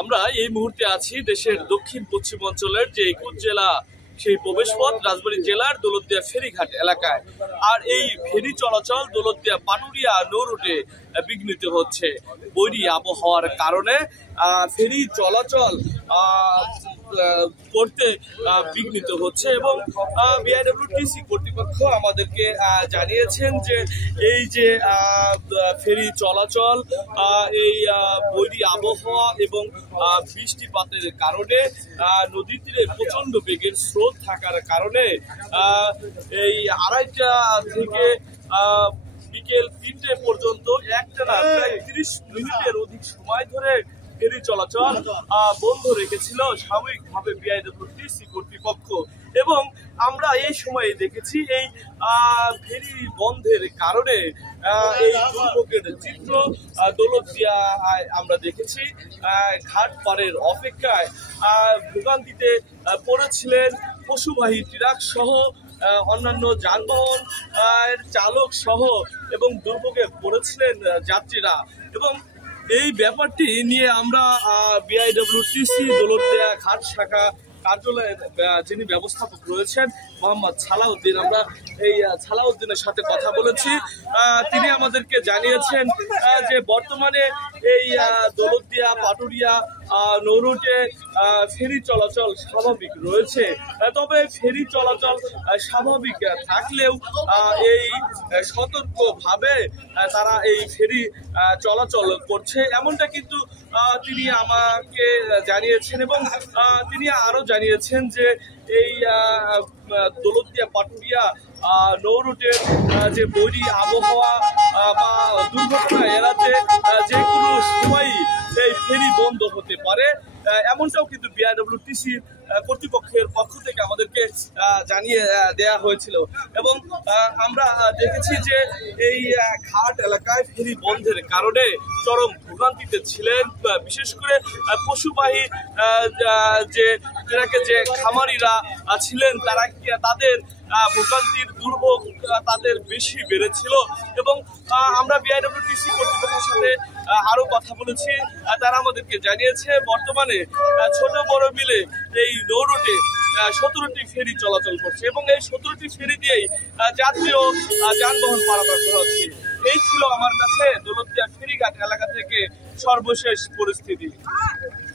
আমরা এই মুহূর্তে আছি দেশের দক্ষিণ পশ্চিমাঞ্চলের যে 21 জেলা সেই প্রবেশপথ রাজবাড়ী জেলার দৌলতদিয়া ফেরিঘাট এলাকায়। আর এই ফেরি চলাচল দৌলতদিয়া পাটুরিয়া নৌ রুটে বিঘ্নিত হচ্ছে। বৈরী আবহাওয়ার কারণে ফেরি চলাচল করতে বিঘ্নিত হচ্ছে এবং বিআইডব্লিউটিসি কর্তৃপক্ষ আমাদেরকে জানিয়েছেন যে এই যে ফেরি চলাচল এই বৈরী আবহাওয়া এবং বৃষ্টিপাতের কারণে নদীর তীরে প্রচন্ড বেগের স্রোত থাকার কারণে এই 2:30 থেকে বিকেল 3টে পর্যন্ত একটানা প্রায় 30 মিনিটের অধিক সময় ধরে ফেরি চলাচল বন্ধ রেখেছিল সাময়িকভাবে বিআইডব্লিউটিসি কর্তৃপক্ষ। এবং আমরা এই সময়ে দেখেছি এই ফেরি বন্ধের কারণে এই দুর্ভোগের চিত্র দৌলতদিয়া আমরা দেখেছি। ঘাট পাড়ের অপেক্ষায় ভোগান্তিতে পড়েছিলেন পশুবাহী ট্রাক সহ অন্যান্য যানবাহন চালক সহ এবং দুর্ভোগে পড়েছিলেন যাত্রীরা। এবং এই ব্যাপারটি নিয়ে আমরা বিআইডব্লিউটিসি দৌলতদিয়া ঘাট শাখা কার্যালয়ের যিনি ব্যবস্থাপক রয়েছেন মোহাম্মদ সালাউদ্দিন, আমরা এই সালাউদ্দিনের সাথে কথা বলেছি। তিনি আমাদেরকে জানিয়েছেন যে বর্তমানে এই দৌলতদিয়া পাটুরিয়া নৌ রুটে ফেরি চলাচল স্বাভাবিক রয়েছে, তবে ফেরি চলাচল স্বাভাবিক থাকলেও এই সতর্কভাবে তারা এই ফেরি চলাচল করছে এমনটা কিন্তু তিনি আমাকে জানিয়েছেন। এবং তিনি আরো জানিয়েছেন যে এই দৌলতদিয়া পাটুরিয়া নৌ রুটের যে বৈরী আবহাওয়া বা দুর্ঘটনা এড়াতে যে কোনো সময়ই এই ফেরি বন্ধ হতে পারে, এমনটাও কিন্তু বিআইডব্লিউটিসি কর্তৃপক্ষের পক্ষ থেকে আমাদেরকে জানিয়ে দেয়া হয়েছিল। এবং আমরা দেখেছি যে এই ঘাট এলাকায় ফেরি বন্ধের কারণে চরম ভোগান্তিতে ছিলেন বিশেষ করে পশুবাহী যে খামারিরা ছিলেন, তারা তাদের ভোগান্তির দুর্ভোগ তাদের বেশি বেড়েছিল। এবং আমরা বিআইডব্লিউটিসি কর্তৃপক্ষের সাথে আরো কথা বলেছি, তারা আমাদেরকে জানিয়েছে বর্তমানে ছোট বড় মিলে এই নৌ রুটে 17টি ফেরি চলাচল করছে এবং এই 17টি ফেরি দিয়েই যাত্রী ও যানবাহন পারাপার করা হচ্ছে। এই ছিল আমার কাছে দৌলতদিয়া ফেরিঘাট এলাকা থেকে সর্বশেষ পরিস্থিতি।